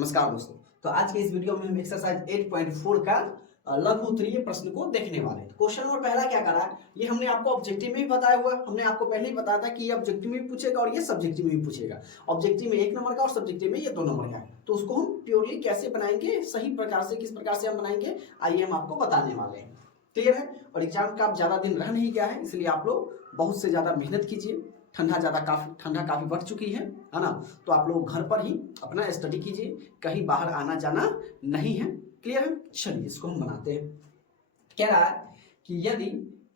नमस्कार दोस्तों। तो आज के इस वीडियो में हम एक्सरसाइज 8.4 का लघु उत्तरीय प्रश्न को देखने वाले हैं। क्वेश्चन नंबर पहला क्या करा है, ये हमने आपको ऑब्जेक्टिव में भी बताया हुआ है। हमने आपको पहले ही बताया था कि ये ऑब्जेक्टिव में भी पूछेगा और ये सब्जेक्टिव में भी पूछेगा। ऑब्जेक्टिव में 1 नंबर का और सब्जेक्टिव में ये 2 नंबर का है। तो उसको हम प्योरली कैसे बनाएंगे, सही प्रकार से किस प्रकार से हम बनाएंगे, आइए हम आपको बताने वाले हैं। क्लियर है। और एग्जाम का ज्यादा दिन रह नहीं गया है, इसलिए आप लोग बहुत से ज्यादा मेहनत कीजिए। ठंडा काफी बढ़ चुकी है ना। तो आप लोग घर पर ही अपना स्टडी कीजिए, कहीं बाहर आना जाना नहीं है। क्लियर है। चलिए इसको हम बनाते हैं। कह रहा है कि यदि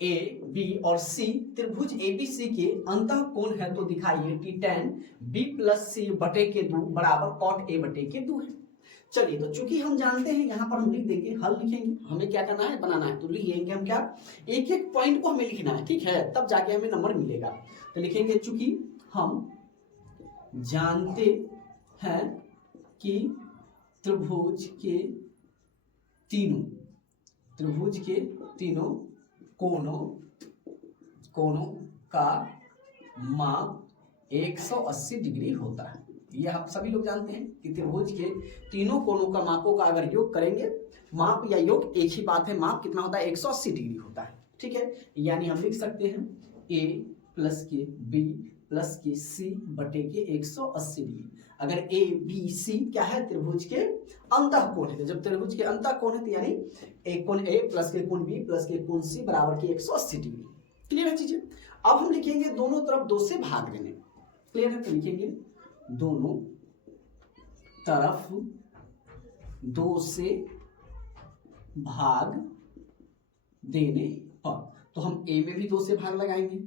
ए बी और सी त्रिभुज एबीसी के अंतः कोण है तो दिखाइए कि tan b प्लस सी बटे के 2 बराबर cot a बटे के 2 है। चलिए तो चूंकि हम जानते हैं, यहाँ पर हम लिख देंगे, हल लिखेंगे, हमें क्या करना है, बनाना है। तो लिखेंगे हम क्या, एक एक पॉइंट को हमें लिखना है, ठीक है, तब जाके हमें नंबर मिलेगा। तो लिखेंगे चूंकि हम जानते हैं कि त्रिभुज के तीनों कोणों का माप 180 डिग्री होता है। ये आप सभी लोग जानते हैं कि त्रिभुज के तीनों कोणों का मापों का अगर योग करेंगे, माप या योग एक ही बात है, माप कितना होता है, 180 डिग्री होता है। ठीक है, यानी हम लिख सकते हैं a प्लस के b प्लस के c बटे के 180 डिग्री। अगर a b c क्या है, त्रिभुज के अंतः कोण है। जब त्रिभुज के अंतः कोण है तो यानी एक कोण a प्लस के कोण b प्लस के कोण c बराबर के 180 डिग्री। क्लियर है चीजें। अब हम लिखेंगे दोनों तरफ 2 से भाग देने। क्लियर है। तो लिखेंगे दोनों तरफ 2 से भाग देने पर, तो हम a में भी 2 से भाग लगाएंगे,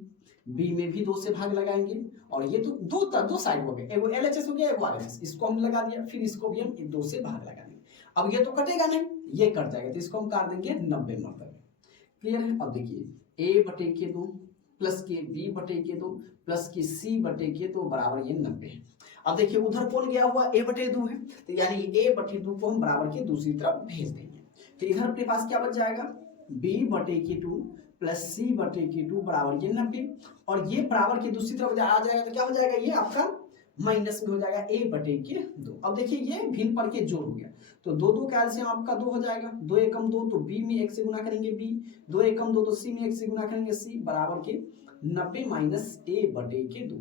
b में भी 2 से भाग लगाएंगे, और ये तो दो साइड हो गए, एगो LHS हो गया, एगो RHS, इसको हम लगा दिया, फिर इसको भी हम 2 से भाग लगाएंगे। अब ये तो कटेगा नहीं, ये कट जाएगा, तो इसको हम काट देंगे 90 मरतबे। क्लियर है। अब देखिए a बटे के 2 प्लस के b बटे के 2 प्लस के c बटे के 2 बराबर ये 90 है। अब देखिए उधर कौन गया हुआ, a बटे 2 है, तो यानी a बटे 2 को हम बराबर के दूसरी तरफ भेज देंगे। तो इधर अपने पास क्या बच जाएगा, b बटे के 2 प्लस c बटे के 2 बराबर ये 90, और ये बराबर के दूसरी तरफ आ जाएगा तो क्या हो जाएगा, ये आपका माइनस में हो जाएगा a बटे के 2। अब देखिए ये भिन्न पर के जोड़ हो गया, तो 2 का एलसीएम आपका 2 हो जाएगा, 2 एकम 2, तो b में 1 से गुना करेंगे b, 2 एकम 2, तो c में 1 से गुना करेंगे c, बराबर के 90 माइनस a बटे के 2।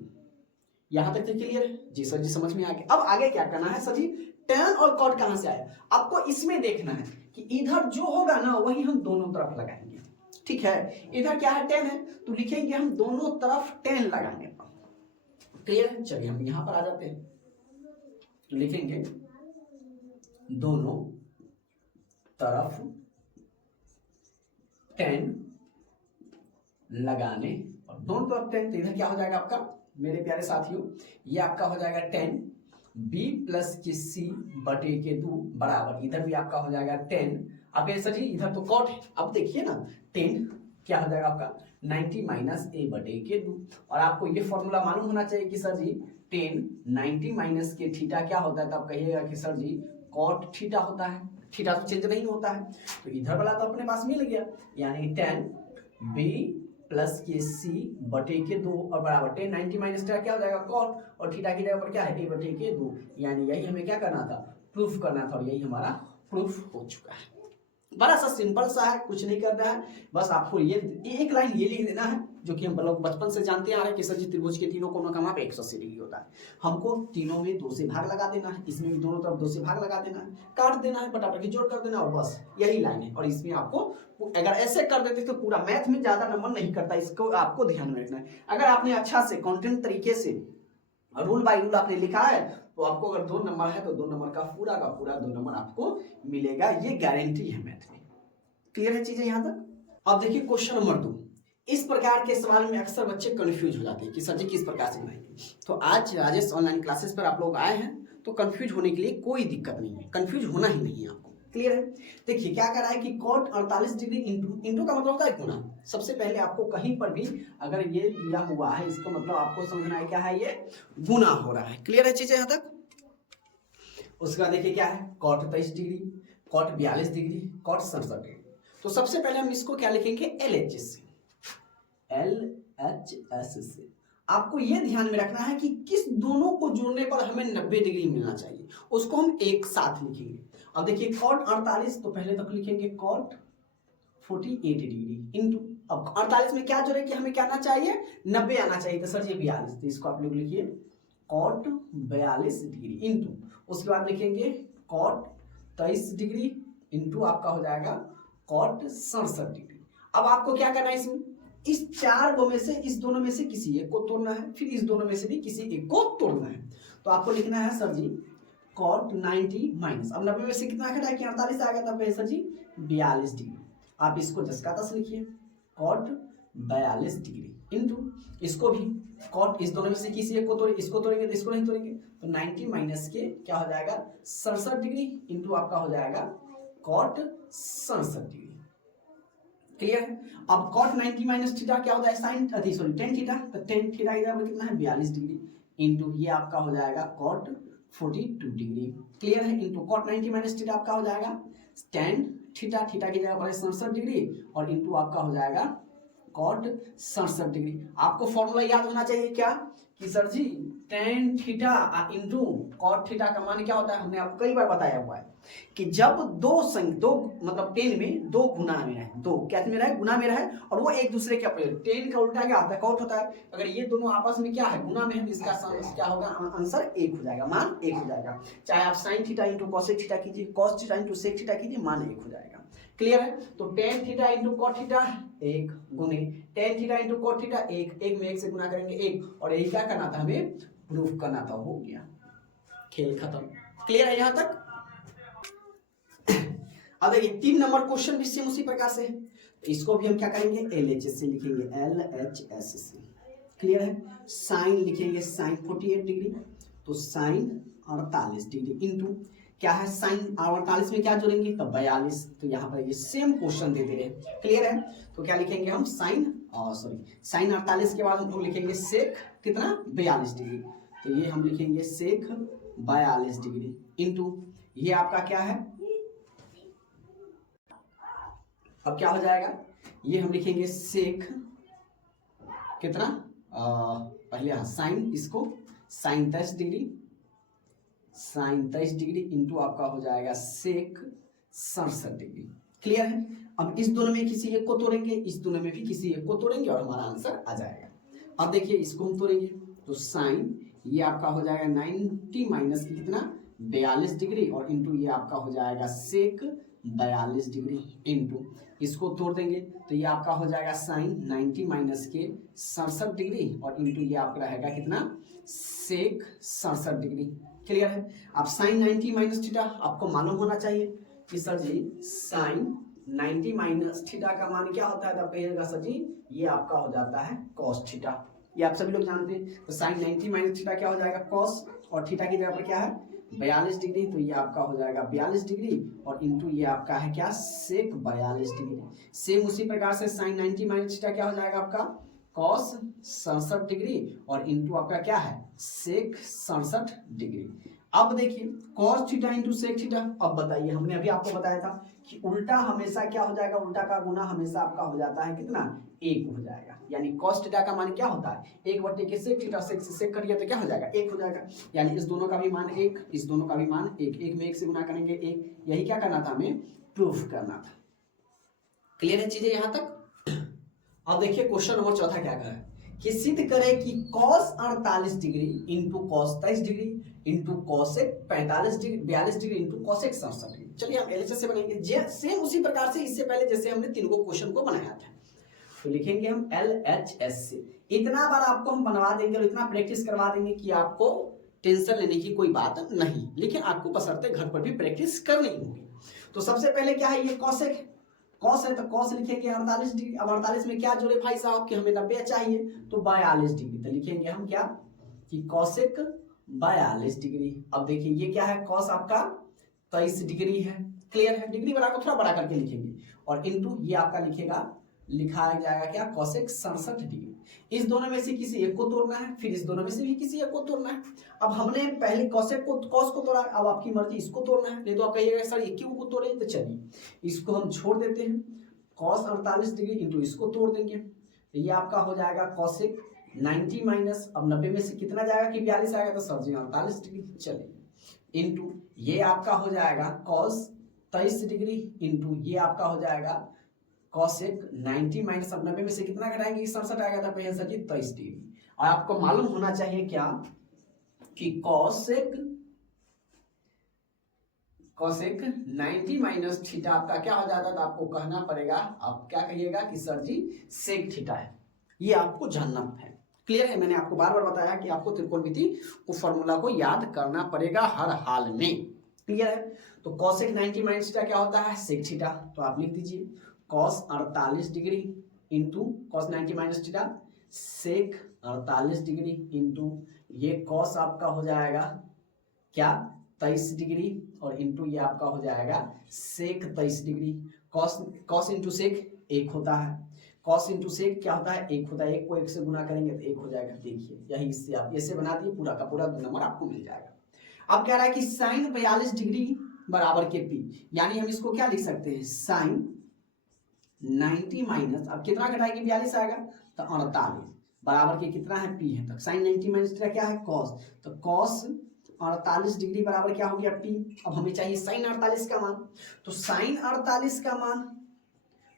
यहां तक क्लियर है जी सर जी, समझ में आ गया। अब आगे क्या करना है सर जी, tan और cot कहां से आया, आपको इसमें देखना है कि इधर जो होगा ना वही हम दोनों तरफ लगाएंगे। ठीक है, इधर क्या है, tan है, तो लिखेंगे हम दोनों तरफ tan लगाएंगे। क्लियर है। चलिए हम यहां पर आ जाते हैं, तो लिखेंगे दोनों तरफ tan लगाने, और दोनों तरफ tan, तो इधर क्या हो जाएगा आपका मेरे प्यारे साथियों, ये आपका हो जाएगा tan b प्लस के c बटे के 2 बराबर, इधर भी आपका हो जाएगा tan, अब सर जी इधर तो cot है, अब देखिए ना tan क्या हो जाएगा आपका 90 माइनस a बटे के 2, और आपको ये फॉर्मूला मालूम होना चाहिए कि सर जी tan 90 माइनस के थीटा क्या होता है, तो आप कहिएगा कि सर जी cot थीटा होता है, थीटा तो चेंज नहीं होता है। तो इधर वाला तो अपने पास मिल गया, यानी tan b प्लस के c बटे के 2 और बराबर tan 90 माइनस क्या हो जाएगा cot, और थीटा की जगह पर क्या है a बटे के 2, यानी यही हमें क्या करना था, प्रूफ करना था, और यही हमारा प्रूफ हो चुका है। बड़ा सा सिंपल सा है, कुछ नहीं करना है, बस आपको ये एक लाइन ये लिख देना है, जो कि हम लोग बचपन से जानते आ रहे हैं कि सर जी त्रिभुज के तीनों कोणों का माप 180 डिग्री होता है। हमको तीनों में 2 से भाग लगा देना है, इसमें भी दोनों तरफ 2 से भाग लगा देना है, काट देना है, बटाबर की जोड़ कर देना, और बस यही लाइन है। और इसमें आपको अगर ऐसे कर देते तो पूरा मैथ में ज्यादा नंबर नहीं करता, इसको आपको ध्यान में रखना है। अगर आपने अच्छा से कॉन्टेंट तरीके से रूल बाय रूल आपने लिखा है, तो आपको अगर 2 नंबर है तो 2 नंबर का पूरा 2 नंबर आपको मिलेगा, ये गारंटी है मैथ में। क्लियर है चीजें यहां तक। अब देखिए क्वेश्चन नंबर 2, इस प्रकार के सवाल में अक्सर बच्चे कंफ्यूज हो जाते हैं कि सर जी किस प्रकार से बनाएंगे। तो आज राजेश ऑनलाइन क्लासेस पर आप लोग आए हैं, तो कंफ्यूज होने के लिए कोई दिक्कत नहीं है, कंफ्यूज होना ही नहीं है आपको। क्लियर है। देखिए क्या कर रहा है कि cot 48 डिग्री इंटू का मतलब होता है गुना। सबसे पहले आपको कहीं पर भी अगर ये दिया हुआ है, इसका मतलब आपको समझना है क्या है, ये गुना हो रहा है। क्लियर है चीजें यहां तक। उसके बाद देखिए क्या है, cot 23 degree, cot 42 degree, cot 67 degree. तो सबसे पहले हम इसको क्या लिखेंगे, LHS से, LHS से, आपको ये ध्यान में रखना है कि किस दोनों को जोड़ने पर हमें 90 डिग्री मिलना चाहिए, उसको हम एक साथ लिखेंगे। अब देखिए cot 48, तो पहले तक लिखेंगे cot 48 डिग्री इंटू, अब 48 में क्या जोड़े कि हमें क्या आना चाहिए, 90 आना चाहिए, तो सर ये 42, तो इसको आप लोग लिखिए cot 42 डिग्री इंटू, उसके बाद लिखेंगे cot 23 डिग्री इंटू आपका हो जाएगा cot 67 डिग्री। अब आपको क्या करना है, इसमें इस चार गो में से इस दोनों में से किसी एक को तोड़ना है, फिर इस दोनों में से भी किसी एक को तोड़ना है। तो आपको लिखना है सर जी cot 90 माइनस, अब 90 में से कितना घटा कि 48 आ गया, तब है सर जी 42 डिग्री। आप इसको 10 का 10 लिखिए cot 42 डिग्री इंटू, इसको भी cot, इस दोनों में से किसी एक को तोड़े, इसको तोड़ेंगे तो इसको नहीं तोड़ेंगे, तो 90 माइनस के क्या हो जाएगा 67 डिग्री इंटू आपका हो जाएगा cot 67 डिग्री। क्लियर है। अब cot 90 माइनस थीटा क्या होता है, साइन सॉरी टेन थीटा, तो टेन थीटा कितना है 42 डिग्री इंटू ये आपका हो जाएगा cot 42 डिग्री। क्लियर है। इंटू cot 90 माइनस थीटा आपका हो जाएगा tan थीटा, थीटा की जगह पर 67 डिग्री और इंटू आपका हो जाएगा cot 67 डिग्री। आपको फॉर्मूला याद होना चाहिए क्या कि सर जी tan theta into cot theta का मान क्या होता है, हमने आपको कई बार बताया हुआ है कि जब दो मतलब tan में दो गुना में है, दो क्या में रहा है, गुना में रहा है, और वो एक दूसरे के अपोजिट, tan का उल्टा क्या होता है, cot होता है। अगर ये दोनों आपस में क्या है, गुना में है, तो इसका क्या होगा, आंसर एक हो जाएगा, मान एक हो जाएगा। चाहे आप sin theta into cosec theta कीजिए, cos theta into sec theta कीजिए, मान एक हो जाएगा। क्लियर है। तो tan theta into cot theta एक गुने tan theta into cot theta एक, एक में एक से गुना करेंगे एक, और यही क्या करना था, हमें प्रूफ करना था, हो गया, खेल खत्म। क्लियर है यहाँ तक। अब देखिए 3 नंबर क्वेश्चन भी सेम उसी प्रकार से है, इसको भी हम क्या करेंगे LHS से लिखेंगे, LHS से। क्लियर है। साइन लिखेंगे साइन 48 डिग्री, तो साइन 48 डिग्री इंटू क्या है, साइन 48 में क्या जोड़ेंगे, तो 42, तो यहाँ पर ये सेम क्वेश्चन दे दे रहे हैं। क्लियर है। तो क्या लिखेंगे हम साइन साइन 48 के बाद हम लोग लिखेंगे सेक कितना 42 डिग्री, तो ये हम लिखेंगे सेक 42 डिग्री इंटू ये आपका क्या है, अब क्या हो जाएगा, ये हम लिखेंगे सेक कितना पहले साइन, इसको sine 23 degree, sine 23 degree into आपका हो जाएगा सेक 67 डिग्री। क्लियर है। अब इस दोनों में किसी एक को तोड़ेंगे, इस दोनों में भी किसी एक को तोड़ेंगे और हमारा आंसर आ जाएगा। अब देखिए इसको हम तोड़ेंगे, तो साइन ये आपका हो जाएगा 90 माइनस की कितना 42 डिग्री और इंटू ये आपका हो जाएगा सेक 42 डिग्री इंटू इसको तोड़ देंगे, तो ये आपका हो जाएगा साइन 90 माइनस के 67 डिग्री और इंटू ये आपका रहेगा कितना सेक 67 डिग्री। क्लियर है। अब साइन 90 माइनस थीटा आपको मालूम होना चाहिए कि सर जी साइन 90 माइनस थीटा का मान क्या होता है, तब कहिएगा सर जी ये आपका हो जाता है कॉस थीटा, ये आप सभी लोग जानते हैं। तो साइन 90 माइनस थीटा क्या हो जाएगा कॉस, और थीटा की जगह पर क्या है 42 डिग्री, तो ये आपका हो जाएगा 42 डिग्री और इंटू ये आपका है क्या सेक 42 डिग्री। सेम उसी प्रकार से साइन 90 माइनस थीटा क्या हो जाएगा आपका कॉस 67 डिग्री और इंटू आपका क्या है सेक 67 डिग्री। अब देखिए cos theta into sec theta, अब बताइए हमने अभी आपको बताया था कि उल्टा हमेशा क्या हो जाएगा, उल्टा का गुना हमेशा आपका हो जाता है कितना एक हो जाएगा, यानी कॉस थीटा का मान क्या होता है एक बट्टे के सेक थीटा, सेक से सेक करिए तो क्या हो जाएगा एक हो जाएगा, यानी इस दोनों का भी मान एक, इस दोनों का भी मान एक, एक में एक से गुना करेंगे एक, यही क्या करना था हमें प्रूफ करना था। क्लियर है चीजें यहां तक। अब देखिए क्वेश्चन नंबर चौथा क्या कह रहा है कि सिद्ध करें कि cos 48 degree into cos 23 degree into cosec 45 degree 42 degree into cosec 67 degree. चलिए हम LHS से बनाएंगे सेम उसी प्रकार से, इससे पहले जैसे हमने तीन को क्वेश्चन को बनाया था, तो लिखेंगे हम LHS से। इतना बार आपको हम बनवा देंगे और इतना प्रैक्टिस करवा देंगे कि आपको टेंशन लेने की कोई बात नहीं, लेकिन आपको बशर्ते घर पर भी प्रैक्टिस करनी होगी। तो सबसे पहले क्या है, ये cosec कॉस है तो कॉस लिखेंगे 48 डिग्री। अब 48 में क्या जोड़े भाई साहब कि हमें 90 चाहिए, तो 42 डिग्री, तो लिखेंगे हम क्या कि कॉसेक 42 डिग्री। अब देखिए ये क्या है कॉस आपका 23 डिग्री है। क्लियर है। डिग्री वाला को थोड़ा बड़ा करके लिखेंगे और इनटू ये आपका लिखा जाएगा क्या कॉसेक 67 डिग्री। इस दोनों में से किसी एक को तोड़ना है, फिर इस दोनों में से भी किसी एक को तोड़ना है। अब हमने पहले कॉसेक को कॉस को तोड़ा, अब आपकी मर्जी इसको तोड़ना है, नहीं तो आप कहिएगा सर ये क्यों को तोड़े, तो चलिए इसको हम छोड़ देते हैं। कॉस 48 डिग्री इंटू इसको तोड़ देंगे, तो ये आपका हो जाएगा कॉसेक 90 माइनस, अब 90 में से कितना जाएगा कि 42 आएगा, तो सर जी 48 डिग्री। चलिए इंटू ये आपका हो जाएगा कॉस 23 डिग्री, इंटू ये आपका हो जाएगा कॉसेक 90 माइनस, अब 90 में से कितना घटाएंगे, 67 आएगा था पहले सर जी 23 डिग्री। और आपको मालूम होना चाहिए क्या कि कॉसेक 90 माइनस थीटा आपका क्या हो जाता है, तो आपको कहना पड़ेगा, आप क्या कहिएगा कि सर जी सेक थीटा है। ये आपको जानना है। क्लियर है? मैंने आपको बार बार बताया कि आपको त्रिकोणमिति को फॉर्मूला को याद करना पड़ेगा हर हाल में। क्लियर है? तो कॉसेक 90 माइनस थीटा क्या होता है, सेक थीटा। तो आप लिख दीजिए cos 48 degree into cos 90 minus theta sec 48 degree into ये कॉस आपका हो जाएगा क्या 23 डिग्री और इंटू ये आपका हो जाएगा सेक 23 डिग्री। कॉस इंटू सेक एक होता है, कॉस इंटू सेक क्या होता है, एक होता है। एक को एक से गुना करेंगे तो एक हो जाएगा। देखिए यही इससे आप ऐसे बना दिए, पूरा का पूरा 2 नंबर आपको मिल जाएगा। अब कह रहा है कि साइन 42 डिग्री बराबर के पी, यानी हम इसको क्या लिख सकते हैं, साइन 90 माइनस, अब कितना घटाएंगे 42 आएगा तो 48 बराबर के कितना है पी है। तो साइन 90 माइनस क्या है कॉस, तो कॉस 48 डिग्री बराबर क्या हो गया पी। अब हमें चाहिए साइन 48 का मान, तो साइन 48 का मान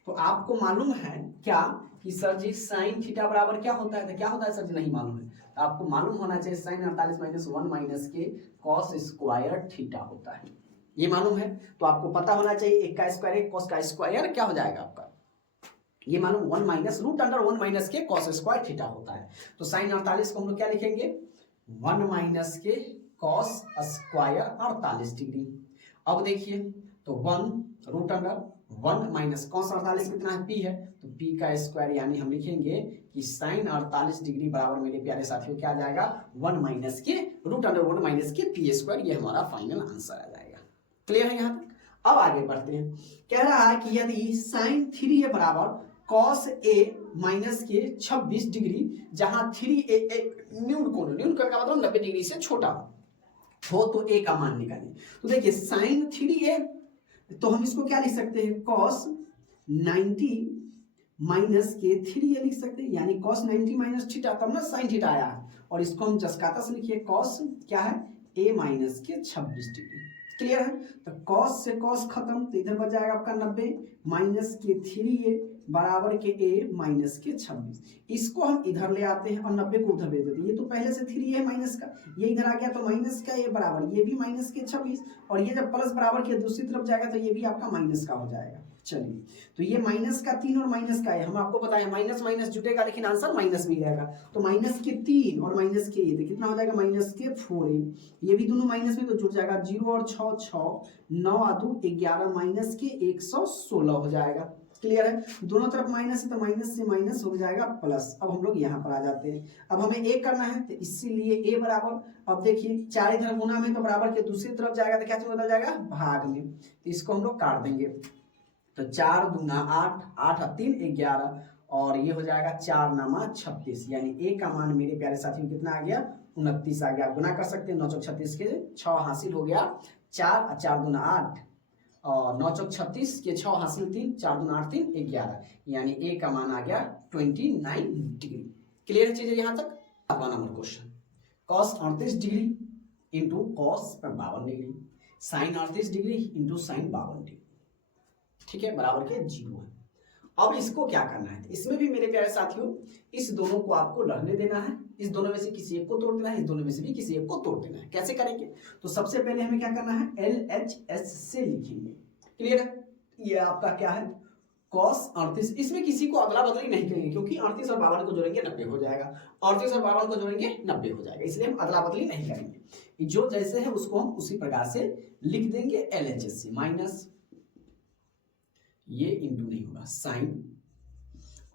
तो आपको मालूम है क्या कि सर जी साइन थीटा बराबर क्या होता है, तो क्या होता है सर जी नहीं मालूम है, तो आपको मालूम होना चाहिए साइन 48 माइनस 1 माइनस के कॉस स्क्वायर थीटा होता है। ये मालूम है तो आपको पता होना चाहिए एक का स्क्वायर एक कॉस का स्क्वायर क्या हो जाएगा आपका, ये मालूम 1 माइनस रूट अंडर 1 माइनस के कॉस स्क्वायर थीटा होता है। तो साइन 48 को हम लोग क्या लिखेंगे 1 माइनस के कॉस स्क्वायर 48 डिग्री। अब देखिए तो 1 रूट अंडर 1 माइनस कॉस 48 कितना है पी है, तो पी का स्क्वायर, यानी हम लिखेंगे कि साइन 48 डिग्री बराबर मेरे प्यारे साथियों क्या आ जाएगा 1 माइनस के रूट अंडर 1 माइनस के पी स्क्वायर। ये हमारा फाइनल आंसर आ जाएगा। क्लियर है यहाँ तक? अब आगे बढ़ते हैं। कह रहा है कि यदि साइन 3 है बराबर कॉस ए माइनस के 26 डिग्री, जहां 3a एक न्यून कोण का मतलब 90 डिग्री से छोटा हो तो ए का मान निकालिए। तो देखिए साइन 3a, तो हम इसको क्या लिख सकते हैं कॉस 90 माइनस के 3a लिख सकते हैं, यानी कॉस 90 माइनस थीटा, तब ना साइन थीटा आया है। और इसको हम जस्काता से लिखिए कॉस क्या है a माइनस के 26 डिग्री। क्लियर है? तो कॉस से कॉस खत्म, तो इधर बच जाएगा आपका 90 माइनस के 3a बराबर के a माइनस के 26। इसको हम इधर ले आते हैं और 90 को उधर भेज देते हैं। ये तो पहले से 3 है माइनस का, ये इधर आ गया तो माइनस का a बराबर ये भी माइनस के 26, और ये जब प्लस बराबर के दूसरी तरफ जाएगा तो ये भी आपका माइनस का हो जाएगा। चलिए तो ये माइनस का 3 और माइनस का है, हम आपको बताया माइनस माइनस जुटेगा लेकिन आंसर माइनस में रहेगा। तो माइनस के 3 और माइनस के तो कितना हो जाएगा माइनस के 4a, ये भी दोनों माइनस में तो जुट जाएगा 0 और 6 6 9 और 2 11 माइनस के 116 हो जाएगा। क्लियर है? दोनों तरफ माइनस है तो माइनस से माइनस हो जाएगा प्लस। अब हम लोग यहाँ पर आ जाते हैं, अब हमें ए करना है तो इसीलिए ए बराबर, अब देखिए 4 इधर गुना में तो बराबर के दूसरी तरफ जाएगा तो क्या बदल जाएगा भाग में, तो इसको हम लोग काट देंगे। तो 4 दूना 8 8 और 3 11 और ये हो जाएगा 4 नामा 36, यानी ए का मान मेरे प्यारे साथियों कितना आ गया 29 आ गया। आप गुना कर सकते हैं 9 चौक 36 के 6 हासिल हो गया 4 और 4 दूना 8 और 9 चौक 36 के 6 हासिल 3 4 दूना 8 3 11, यानी ए का मान आ गया 29 डिग्री। क्लियर चीज है यहाँ तक? 7वां number question, cos 38 degree into cos 52 degree sine 38 degree into sine 52 degree, ठीक है, बराबर के 0 है। अब इसको क्या करना है, इसमें भी मेरे प्यारे साथियों इस दोनों को आपको रहने देना है, इस दोनों में से किसी एक को तोड़ देना है, इस दोनों में से भी किसी एक को तोड़ देना है। कैसे करेंगे? तो सबसे पहले हमें क्या करना है LHS से लिखेंगे। क्लियर है? ये आपका क्या है cos 38, इसमें किसी को अदला बदली नहीं करेंगे क्योंकि 38 और 52 को जोड़ेंगे 90 हो जाएगा, 38 और 52 को जोड़ेंगे 90 हो जाएगा, इसलिए हम अदला बदली नहीं करेंगे। जो जैसे है उसको हम उसी प्रकार से लिख देंगे LHS से, माइनस ये इंटू नहीं होगा साइन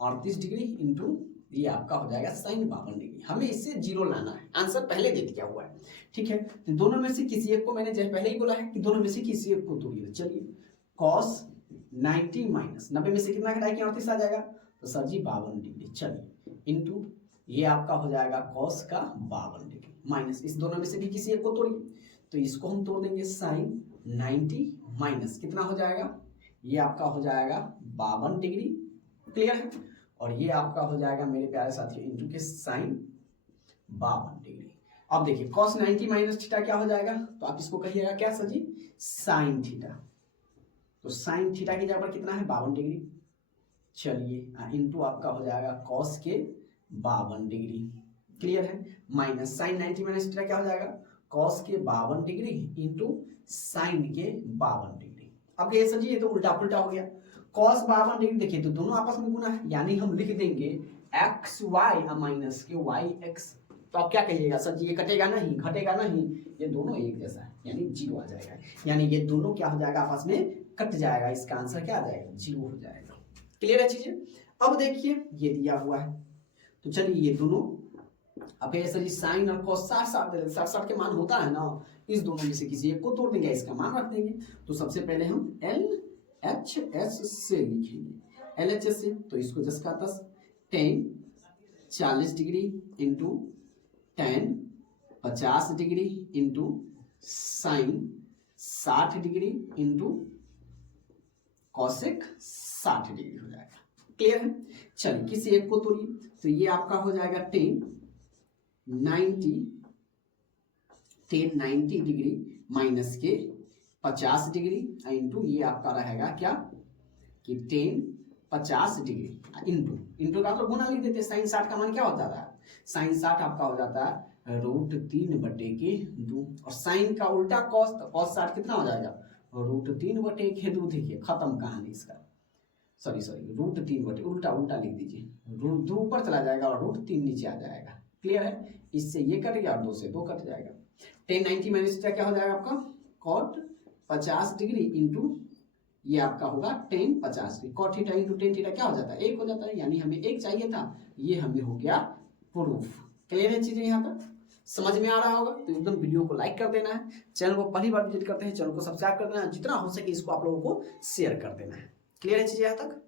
38 डिग्री इंटू ये आपका हो जाएगा साइन 52 डिग्री। हमें इससे 0 लाना है, आंसर पहले दे दिया हुआ है, ठीक है। तो दोनों में से किसी एक को, मैंने जैसे पहले ही बोला है कि दोनों में से किसी एक को तोड़िए। चलिए cos 90 माइनस 90 में से कितना घटाए कि 38 आ जाएगा, तो सर जी 52 डिग्री। चलिए इंटू ये आपका हो जाएगा cos का 52 डिग्री माइनस, इस दोनों में से भी किसी एक को तोड़िए, तो इसको हम तोड़ देंगे साइन 90 माइनस कितना हो जाएगा, ये आपका हो जाएगा 52 डिग्री। क्लियर है? और ये आपका हो जाएगा मेरे प्यारे साथियों इंटू के साइन 52 डिग्री। अब देखिए cos 90 माइनस थीटा क्या हो जाएगा, तो आप इसको कहिएगा क्या सर जी, साइन थीटा। तो साइन थीटा की जगह पर कितना है 52 डिग्री, चलिए इंटू आपका हो जाएगा कॉस के 52 डिग्री, क्लियर है, माइनस साइन 90 माइनस थीटा क्या हो जाएगा कॉस के 52 डिग्री इंटू साइन के 52 डिग्री। अब ये सर ये तो उल्टा पुल्टा हो गया, कॉस 52 डिग्री देखिए तो दोनों आपस में गुना है, यानी हम लिख देंगे एक्स वाई माइनस के वाई एक्स। तो आप क्या कहिएगा सर जी, ये कटेगा नहीं, घटेगा नहीं, ये दोनों एक जैसा है यानी जीरो आ जाएगा, यानी ये दोनों क्या हो जाएगा आपस में कट जाएगा, इसका आंसर क्या आ जाएगा जीरो हो जाएगा। क्लियर है चीजें। अब देखिए ये दिया हुआ है, तो चलिए ये दोनों अब ऐसे जी साइन और कॉस 60 के मान होता है ना, इस दोनों में से किसी एक को तोड़ देंगे, इसका मान रख देंगे। तो सबसे पहले हम LHS से लिखेंगे, LHS से तो इसको 10 का 10 10 40 degree into 10 50 degree into sign 60 degree into cosec 60 degree हो जाएगा। क्लियर है, चलिए किसी एक को तोड़िए, तो ये आपका हो जाएगा 10 90 डिग्री माइनस के 50 डिग्री इंटू ये आपका रहेगा क्या कि 10 50 डिग्री इंटू का तो गुना लिख देते, साइन 60 का मान क्या होता था, साइन 60 आपका हो जाता है √3/2 और साइन का उल्टा कॉस, तो कॉस 60 कितना हो जाएगा √3/2। देखिए खत्म कहानी इसका, सॉरी √3 उल्टा लिख दीजिए, √2 ऊपर चला जाएगा और √3 नीचे आ जाएगा। क्लियर है, इससे ये कट गया और 2 से 2 कट जाएगा। 10 90 माइनस थीटा क्या हो जाएगा आपका कॉट 50 डिग्री इंटू ये आपका होगा 10 50 degree, cot theta into 10 theta क्या हो जाता है 1 हो जाता है, यानी हमें 1 चाहिए था, ये हमें हो गया प्रूफ। क्लियर है चीजें, यहाँ तक समझ में आ रहा होगा, तो एकदम वीडियो को लाइक कर देना है, चैनल को पहली बार विजिट करते हैं चैनल को सब्सक्राइब कर देना है, जितना हो सके इसको आप लोगों को शेयर कर देना है। क्लियर है चीजें यहाँ तक।